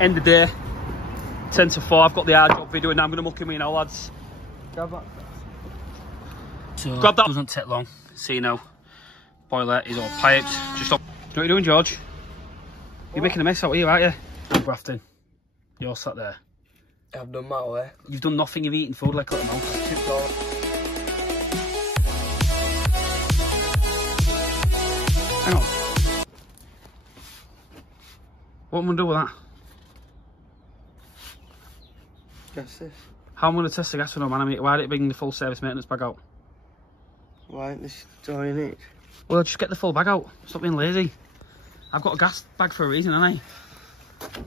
End of the day, 10 to 4. I've got the hard job video and I'm going to muck him in now, lads. Grab that. So, grab that. Doesn't take long. See now. Boiler is all piped. Just stop. You know what you're doing, George? You're making a mess out here, aren't you? I'm grafting. You're sat there. I've done my way. You've done nothing, you've eaten food like a little mouse. Hang on. What am I going to do with that? Guess this. How am I going to test the gas for no man? Why did it bring the full service maintenance bag out? Why ain't this join it? Well, just get the full bag out. Stop being lazy. I've got a gas bag for a reason, haven't I?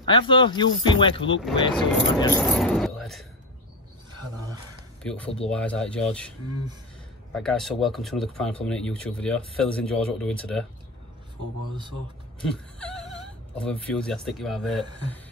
I have though. You've been working with Luke way too long, haven't you? Little head. Hello. Beautiful blue eyes, right, George? Right, guys, so welcome to another Caprani Plumbing YouTube video. Phil's and George, what we're doing today? 4 boiler swap. How enthusiastic you are, mate.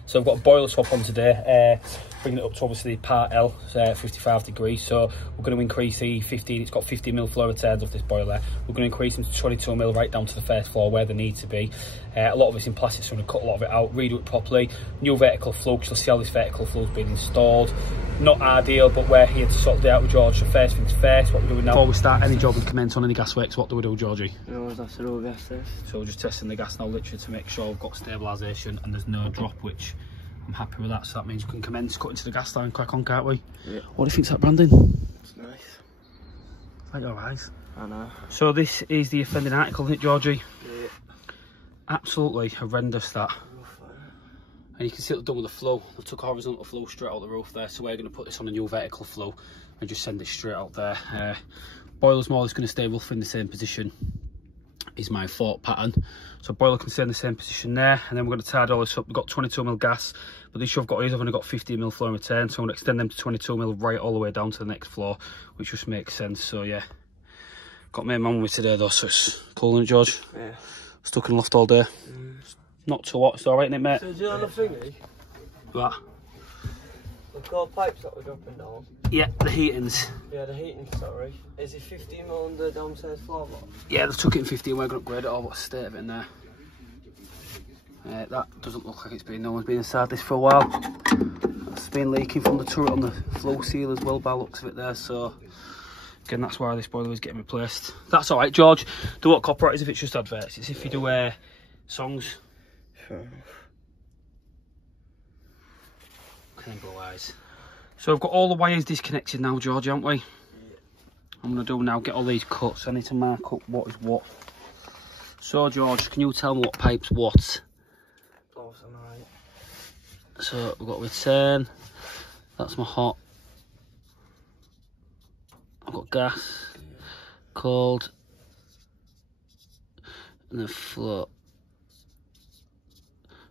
So I've got a boiler swap on today, bringing it up to obviously part L, 55 degrees. So we're going to increase the 15, it's got 50mm flow returns off this boiler. We're going to increase them to 22mm right down to the first floor where they need to be. A lot of it's in plastic, so I'm going to cut a lot of it out, redo it properly. New vertical flow, because you'll see how this vertical flow's been installed. Not ideal, but we're here to sort it out with George. So first things first, what we're doing now. Before we start any job and commence on any gas works, what do we do, Georgie? No, that's a real gas test. So we're just testing the gas now, literally to make sure we've got stabilisation and there's no drop, which I'm happy with that. So that means we can commence cutting to the gas line, crack on, can't we? Yeah. What do you think's that branding? It's nice. Like your eyes. I know. So this is the offending article, isn't it, Georgie? Yeah. Absolutely horrendous, that. And you can see it's done with the flow. They took a horizontal flow straight out the roof there, so we're going to put this on a new vertical flow and just send it straight out there. Boiler's more or less going to stay roughly in the same position is my thought pattern. So boiler can stay in the same position there, and then we're going to tidy all this up. We've got 22mm gas, but the issue I've got is I've only got 50mm flow in return, so I'm going to extend them to 22mm right all the way down to the next floor, which just makes sense. So yeah, got my man with me today though, so it's cool, isn't it, George? Yeah. Stuck in the loft all day. Not too hot, it's alright, isn't it, mate? So do you know the thingy? What? The cold pipes that we're dropping down? Yeah, the heatings. Yeah, the heating, sorry. Is it 15mm on the downstairs floor box? Yeah, they've took it in 50 and we're going to upgrade it all. What's the state of it in there? That doesn't look like it's been, no one's been inside this for a while. It's been leaking from the turret on the flow seal as well by the looks of it there, so again, that's why this boiler is getting replaced. That's alright, George. Do what copyright is if it's just adverts. It's if you do songs. Fair enough. Wise. So I've got all the wires disconnected now, George, haven't we? Yeah. I'm going to do now, get all these cuts. I need to mark up what is what. So George, can you tell me what pipe's what? Awesome, right. So we've got return, that's my hot. I've got gas, cold, and then flow.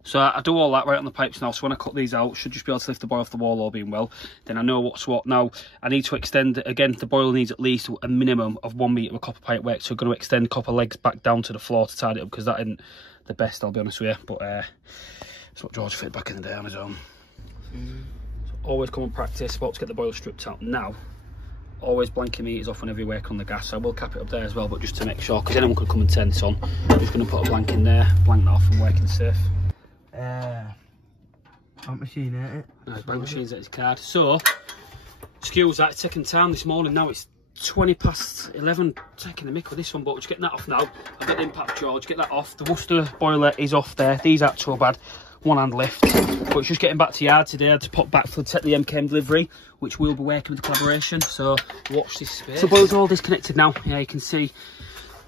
So I do all that right on the pipes now, so when I cut these out, should just be able to lift the boiler off the wall, all being well. Then I know what's what. Now, I need to extend, again, the boiler needs at least a minimum of 1 metre of copper pipe work, so I'm going to extend copper legs back down to the floor to tidy it up, because that isn't the best, I'll be honest with you. But that's what George fitted back in the day on his own. So always come and practice, about to get the boiler stripped out now. Always blanking meters off whenever you work on the gas. I will cap it up there as well, but just to make sure, because anyone could come and turn this on. I'm just going to put a blank in there, blank that off and working safe. Bank machine, ain't it? No, his bank machine's at his card. So, excuse that, it's taking time this morning. Now it's 20 past 11, taking the mick with this one, but we're just getting that off now. I've got the impact, George, get that off. The Worcester boiler is off there. These aren't too bad, one hand lift. But it's just getting back to yard today. I had to pop back for take the MKM delivery, which we'll be working with the collaboration. So, watch this space. So, boilers are all disconnected now. Yeah, you can see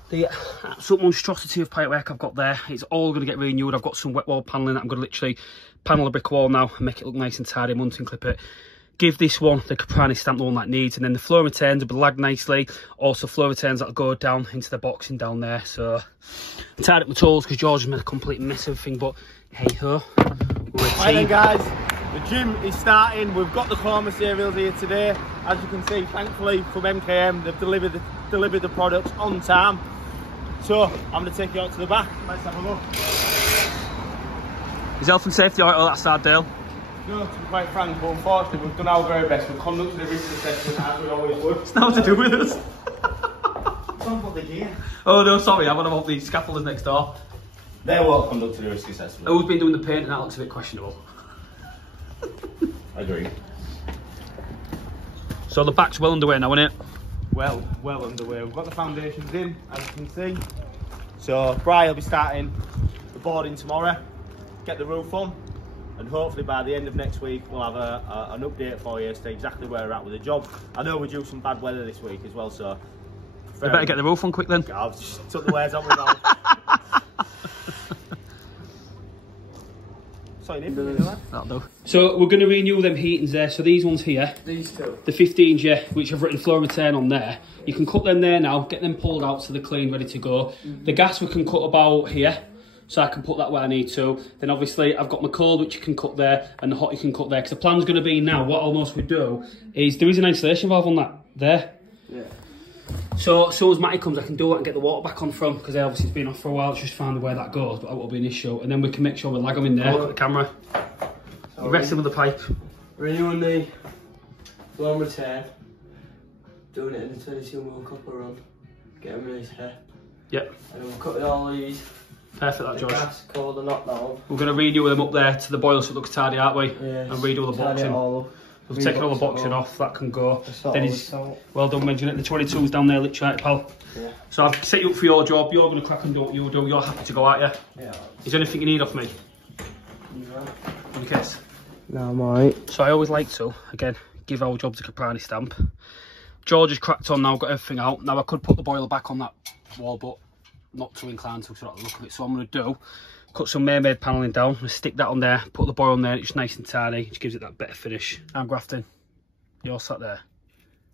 the absolute monstrosity of pipework I've got there. It's all going to get renewed. I've got some wet wall panelling that I'm going to literally panel the brick wall now and make it look nice and tidy, munting clip it. Give this one the Caprani Stamp, the one that needs, and then the flow returns will be lagged nicely. Also flow returns that'll go down into the boxing down there. So I tied up my tools because George has made a complete mess of everything, but hey ho, Right then guys, the gym is starting. We've got the core materials here today. As you can see, thankfully from MKM, they've delivered the products on time. So I'm going to take you out to the back. Let's have a look. Is health and safety alright? Oh, that's hard, Dale. No, to be quite frank, but unfortunately we've done our very best. We've conducted a risk assessment as we always would. It's nothing to do with us. Don't put the gear. Oh no, sorry, I'm on about the scaffolders next door. They will conduct a risk assessment. Who's been doing the paint and that looks a bit questionable. Agree. So the back's well underway now, isn't it? Well underway. We've got the foundations in, as you can see. So Bri will be starting the boarding tomorrow, get the roof on, and hopefully by the end of next week we'll have an update for you as to exactly where we're at with the job. I know we're due some bad weather this week as well, so... We better get the roof on quick then. I've just took the words out my mouth. That'll do. So we're going to renew them heatings there. So these ones here, These two, the 15s, yeah, which I've written floor return on there. You can cut them there now, get them pulled out so they're clean, ready to go. The gas we can cut about here, so I can put that where I need to. Then obviously I've got my cold, which you can cut there, and the hot you can cut there. Because the plan's going to be now, what almost we do is there is an insulation valve on that there. yeah. So as soon as Matty comes, I can do it and get the water back on from, because obviously it's been off for a while. It's just found where that goes, but that will be an issue. And then we can make sure we lag them in there. Look at the camera. You're resting with the pipe. Renewing the long return, doing it in the 22mm copper run, getting ready here. Yep. And then we're cutting all these. Perfect, that, George. Gas, cold, and knockdown. We're going to renew them up there to the boiler so it looks tidy, aren't we? Yeah. And redo the boxing. We've taken all the boxing off, that can go. Then he's, well done, mentioning it. The 22's down there, literally, pal. Yeah. So I've set you up for your job. You're going to crack and do what you do. You're happy to go, aren't you? Yeah. Is there anything you need off me? No. On your case? No, I'm alright. So I always like to, again, give our job to Caprani Stamp. George has cracked on now, got everything out. Now I could put the boiler back on that wall, but not too inclined to sort of look of it. So I'm going to do, cut some mermaid panelling down, and stick that on there, put the boiler on there, it's nice and tidy, which gives it that better finish. I'm grafting. You're sat there.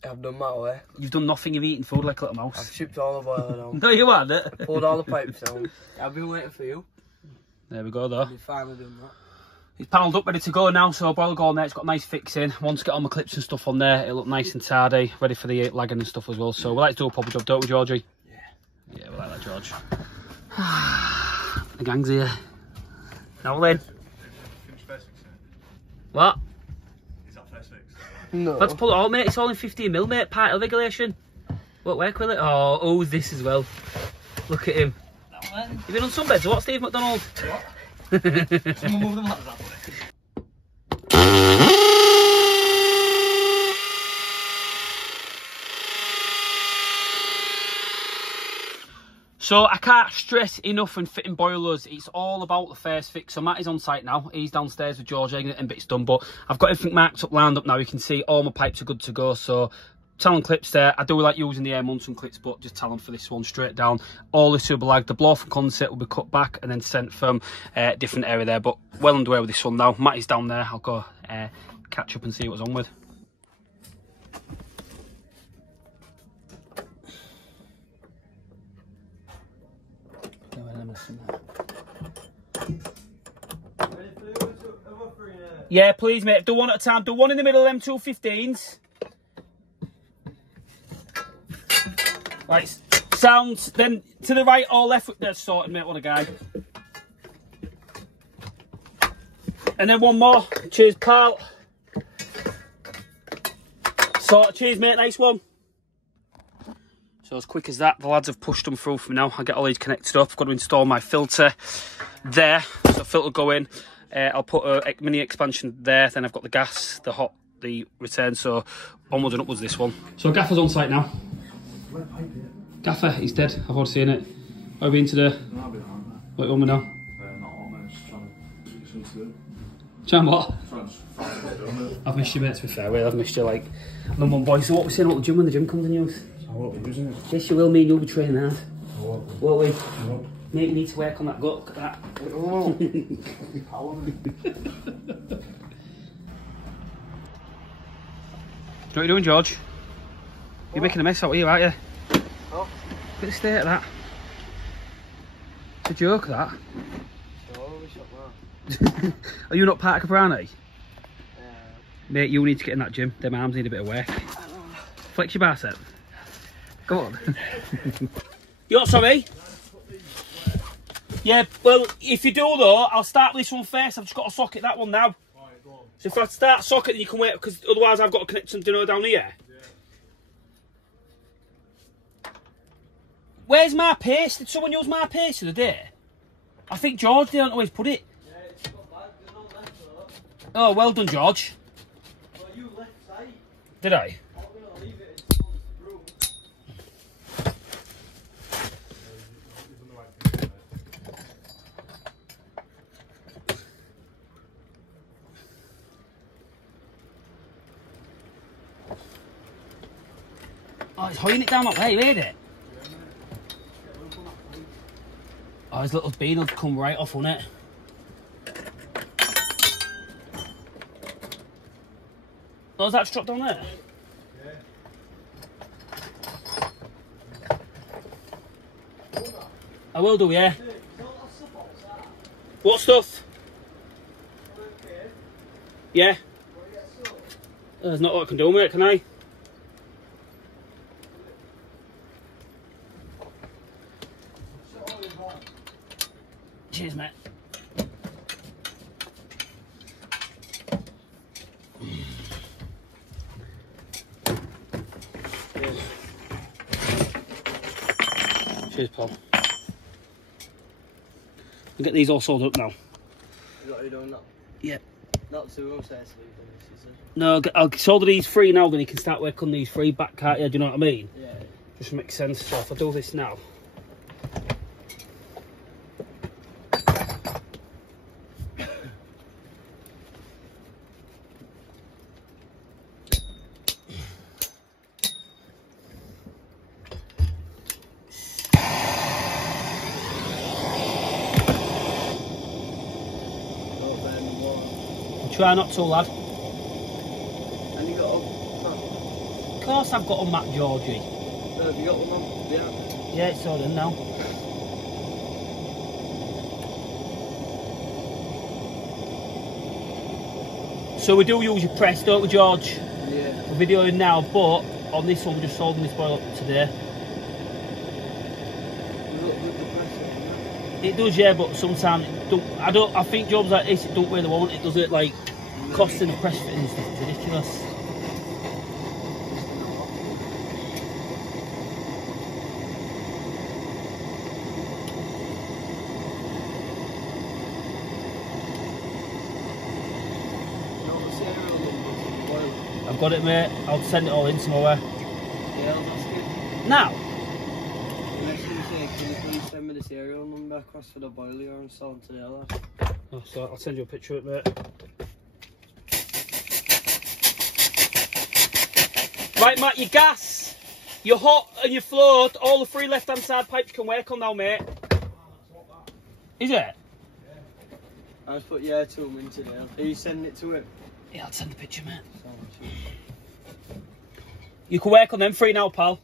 I've done my way. You've done nothing, you've eaten food like a little mouse. I've chipped all the boiler down. No, you haven't. Pulled all the pipes down. I've been waiting for you. There we go though. You've finally done that. It's panelled up, ready to go now, so boiler go on there, it's got a nice fixing. Once I get all my clips and stuff on there, it'll look nice and tidy, ready for the lagging and stuff as well. So we like to do a proper job, don't we, Georgie? Yeah. Yeah, we like that, George. The gang's here. Now then. What? No. Let's pull it out, mate. It's all in 15mm, mate. Part of regulation. What work will it? Oh, who's this as well? Look at him. You been on sunbeds or what, Steve McDonald? What? Someone move them ladders that way. So I can't stress enough when fitting boilers, it's all about the first fix. So Matt is on site now, he's downstairs with George getting bits done, but I've got everything marked up, lined up now. You can see all my pipes are good to go. So talon clips there, I do like using the air Munson clips, but just talon for this one straight down. All this will be like the blow from condensate will be cut back and then sent from a different area there, but well underway with this one now. Matt is down there, I'll go catch up and see what's on with. Yeah, please, mate. Do one at a time. Do one in the middle of them two 15s. Right, sounds. Then to the right or left. That's sorted, mate. What a guy. And then one more. Cheers, pal. Sorted. Cheers, mate. Nice one. So as quick as that, the lads have pushed them through for now. I'll get all these connected up. I've got to install my filter there. So filter go in. I'll put a mini expansion there. Then I've got the gas, the hot, the return. So onwards and upwards this one. So Gaffer's on site now. Gaffer, he's dead. I've already seen it. How have you been today? No, I've been home, What are you on with now? not home, man. Just trying to get something to do. Trying what? Trying to find what I'm doing. I've missed you, mate, to be fair. Well, I've missed you like number one boy. So what we're saying about the gym when the gym comes in use? I won't be using it. Yes, you will. Me and you'll be training hard. I won't. Won't we? I won't. Mate, you need to work on that gut. Look at that. Oh, power me. You know what you're doing, George? You're making a mess out of you, aren't you? Oh. Look at the state of that. It's a joke, that. Are you not part of Caprani? Mate, you need to get in that gym. Them arms need a bit of work. Flex your bicep. Go on. You what, sorry? Yeah, well, if you do though, I'll start with this one first. I've just got to socket that one now. So if I start socket, then you can wait, because otherwise I've got to connect something down here. Where's my paste? Did someone use my paste the other day? I think George did. I don't know where he's put it. Oh, well done, George. Did I? Oh, it's hoying it down up there, you heard it? Oh, his little bean will come right off on it. Oh, is that struck down there? Yeah. I will do, yeah. What stuff? Yeah. There's not what I can do, mate, can I? Cheers, mate. Cheers, Paul. We'll get these all sold up now. Is that what you're doing now? Yeah. Not too obsessed with this, is it? No, I'll solder these three now, then you can start working on these three back, can't you? Do you know what I mean? Yeah. Just makes sense. So if I do this now. Try not to, lad. And you got them? Of course I've got on Matt Georgie. No, have you got them on? Yeah. Yeah, it's all done now. So we do use your press, don't we, George? Yeah. We're videoing now, but on this one we're just soldering this boil up today. It does, yeah, but sometimes it don't. I think jobs like this, it don't really want it, does it? Like costing the press fitting and stuff, it's ridiculous. I've got it, mate. I'll send it all in tomorrow. Yeah, that's good. Now. Can you please send me the serial number across for the boiler you're installing today, lad? Oh, so I'll send you a picture of it, mate. Right, Matt, your gas, your hot and your float, all the three left-hand side pipes you can work on now, mate. Is it? Yeah. I just put yeah to him in today. Are you sending it to him? Yeah, I'll send the picture, mate. You can work on them three now, pal.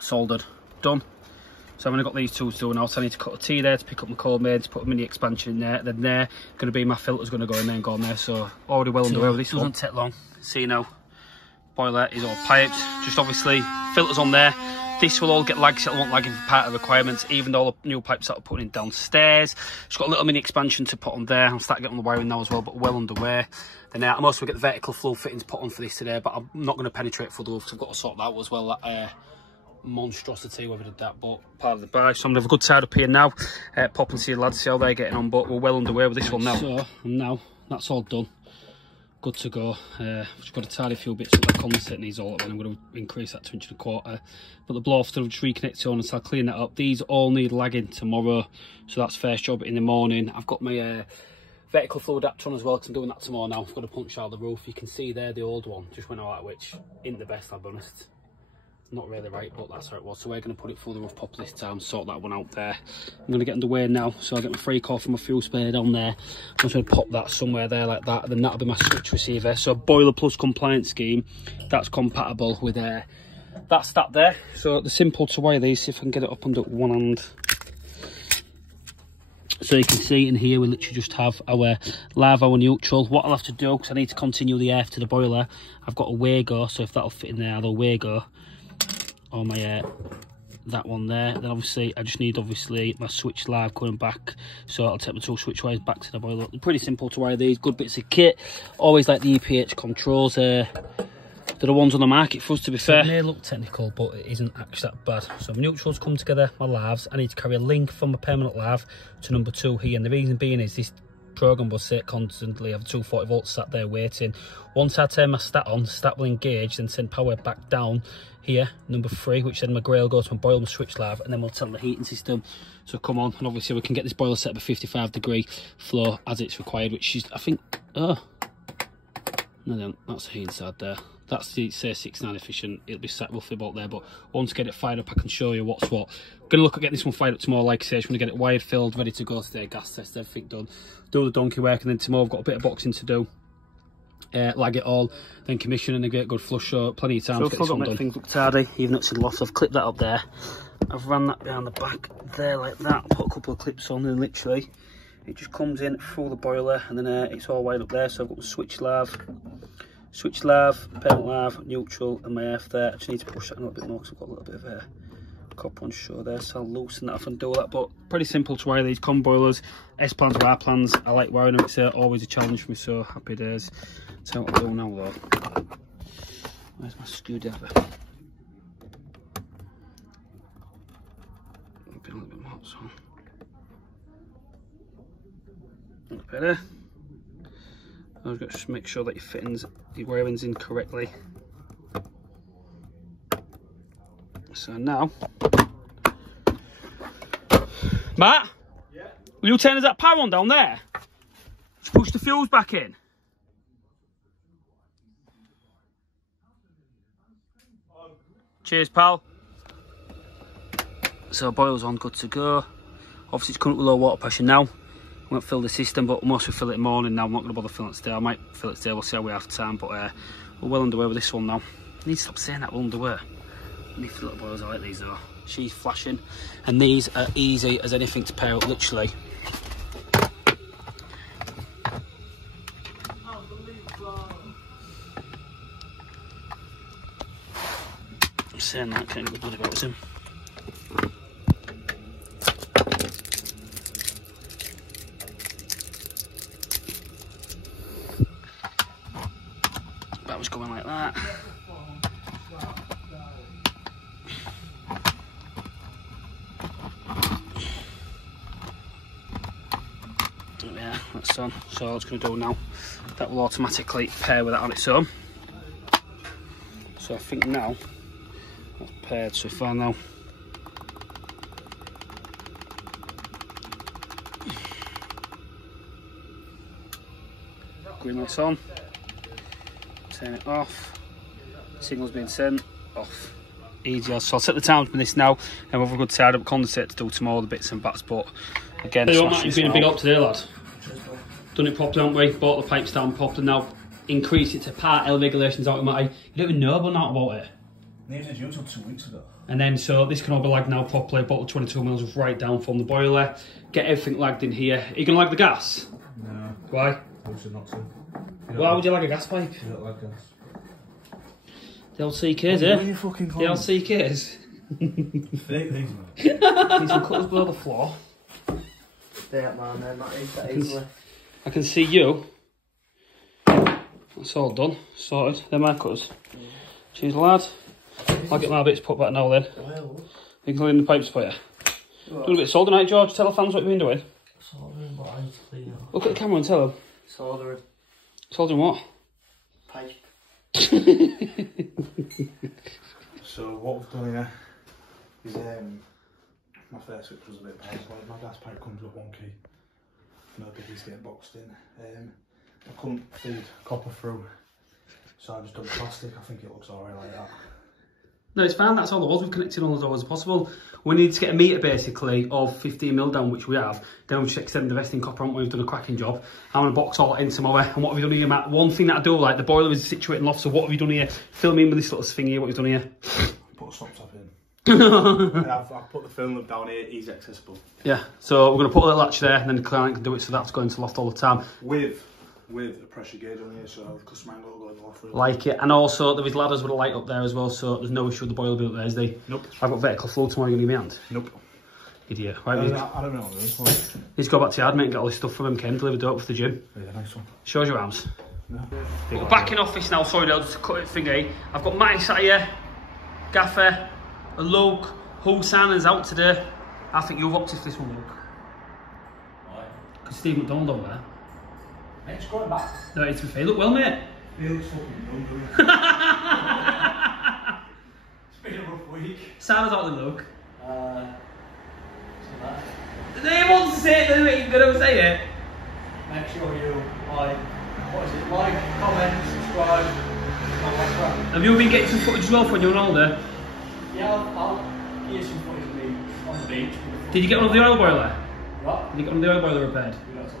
Soldered, done. So I've only got these tools to do now, so I need to cut a T there to pick up my cold mains, put a mini expansion in there, then there, going to be my filter's going to go in there and go on there, so already well underway with this one. Doesn't take long. See now, boiler is all piped, just obviously filters on there. This will all get lagged, so it won't lagging for part of the requirements, even though the new pipes that I'm putting in downstairs. Just got a little mini expansion to put on there. I'm starting getting on the wiring now as well, but well underway. Then I'm also going to get the vertical flow fittings put on for this today, but I'm not going to penetrate for the roof because I've got to sort that out as well. That monstrosity, whoever did that, but part of the buy. So I'm gonna have a good side up here now, pop and see the lads, see how they're getting on, but we're well underway with this one now. So now that's all done, good to go. Just got to tidy a few bits up, that condensate needs all up, and I'm going to increase that to 1 1/4. But the blow off still just reconnect on, and so I'll clean that up. These all need lagging tomorrow, so that's first job in the morning. I've got my vertical flow adapter on as well, because I'm doing that tomorrow now. I've got to punch out the roof. You can see there the old one just went out, which isn't the best, I'll be honest. Not really right, but that's how it was. So we're going to put it through the roof properly this time, sort that one out there. I'm going to get underway now, so I'll get my 3/4 from my fuel spade on there. I'm just going to pop that somewhere there like that, and then that'll be my switch receiver. So boiler plus compliance scheme, that's compatible with that's that there. So the simple to wire these, see if I can get it up under one hand. So you can see in here we literally just have our live, our neutral. What I'll have to do, because I need to continue the air to the boiler, I've got a Wago, so if that'll fit in there, I'll Wago on my that one there. Then obviously I just need my switch live coming back, so I'll take my two switch wires back to the boiler. They're pretty simple to wire these, good bits of kit. Always like the EPH controls, they're the ones on the market for us, to be fair. It may look technical, but it isn't actually that bad. So my neutrals come together, my lives, I need to carry a link from my permanent live to number 2 here, and the reason being is this program will sit constantly. I have 240 volts sat there waiting. Once I turn my stat on, stat will engage, then send power back down here, number 3, which then my grey will go to my boiler and switch live, and then we'll tell the heating system to come on. And obviously we can get this boiler set up at 55-degree flow as it's required, which is, I think, oh, no, that's the heating side there. That's the say 69 efficient. It'll be set roughly about there, but once I get it fired up, I can show you what's what. Gonna look at getting this one fired up tomorrow. Like I say, I just want to get it wired, filled, ready to go today. Gas test, everything done. Do the donkey work, and then tomorrow I've got a bit of boxing to do. Lag it all, then commission and a great good flush. So plenty of time to get this one done. Things look tidy, even though it's lost. I've clipped that up there. I've ran that behind the back there like that. Put a couple of clips on, and literally it just comes in through the boiler, and then it's all wired up there. So I've got the switch lav, parent lav, neutral, and my earth there. I just need to push that a little bit more because I've got a little bit of copper on show there, so I'll loosen that off and do all that. But pretty simple to wire these com boilers. S plans or R plans. I like wiring them. It's always a challenge for me, so happy days. So what I'll do now though. Where's my screwdriver? A little bit more, so. A little better. I've got to make sure that your fittings, your wiring's in correctly. So now, Matt, yeah, will you turn us that power on down there? Just push the fuse back in. Cheers, pal. So boiler's on, good to go. Obviously it's coming up with low water pressure now. I won't fill the system, but we'll mostly fill it in the morning now. I'm not going to bother filling it today. I might fill it today, we'll see how we have time. But we're well underway with this one now. I need to stop saying that, we're underway. Nifty little boilers, I like these though. She's flashing. And these are easy as anything to pair up, literally. I'm saying that, can't get the bloody box in. That was going like that. Yeah, that's on. So all it's going to do now, that will automatically pair with that on its own. So I think now that's paired so far now. Green light's on. Turn it off. Signal's been sent. Off. Easier. So I'll set the timer for this now, and we'll have a good side up condensate to do tomorrow, the bits and bats. But again, you've been a big up today, lad. Done it properly, haven't we? Bought the pipes down properly now. Increased it to part L regulations out of my. You don't even know about it. Needed you till 2 weeks ago. And then so this can all be lagged now properly. Bottle 22mm of right down from the boiler. Get everything lagged in here. Are you gonna lag the gas? No. Why? Obviously not to. Why would you lag a gas pipe? You don't like gas. The LCKs, eh? The LCKs. Fake things, man. These some cutters below the floor. There, man, there, that easily. I can see you. That's all done, sorted. They're my cutters. Cheers, lad. I'll get my bits put back now then. You can clean the pipes for you. Doing a bit of soldering, right, George? Tell the fans what you've been doing. Soldering, but I need to clean up. Look at the camera and tell them. Soldering. Soldering what? Pipe. So what we've done here is my first switch was a bit bad, so my gas pipe comes with 1 key. No biggies getting boxed in. I couldn't feed copper through, so I just done plastic. I think it looks alright like that. No, it's fine, that's all there was. We've connected all the doors as possible. We need to get a meter basically of 15mm down, which we have. Then we just extend the rest in copper, we've done a cracking job. I'm going to box all that in tomorrow. And what have you done here, Matt? One thing that I do like, the boiler is situated in loft, so what have you done here? Fill me in with this little thing here, what have you done here? Put a stop top in. And I've put the film loop down here, easy accessible. Yeah, so we're going to put a little latch there, and then the client can do it, so that's going to loft all the time. With a pressure gauge on here, so the customer angle will go in the loft. Like it, and also there is ladders with a light up there as well, so there's no issue with the boiler being up there, is there? Nope. I've got vertical flow tomorrow, you're going to give me a hand? Nope. Idiot. Right, I don't know what it is. Need to go back to yard, mate, and get all this stuff from him, Ken, delivered up for the gym. Yeah, nice one. Shows your arms. No. We're back in office now, sorry, I'll just cut it thingy. I've got Matty sat here, Gaffer, and Luke. Hulsan is out today. I think you've opted for this one, Luke. Why? Because Steve McDonald over there. Mate, it's going back. No, it's fair. Look well, mate. He looks fucking young, doesn't he? It's been a rough week. How does that look? So He wants to say it, then he's going to say it. make sure you like, what is it, like, comment, subscribe. Have you been getting some footage as well when you're older? Yeah, I'll give you some footage of me on the beach. Did you get one of the oil boiler? What? Did you get one of the oil boiler repaired? We don't talk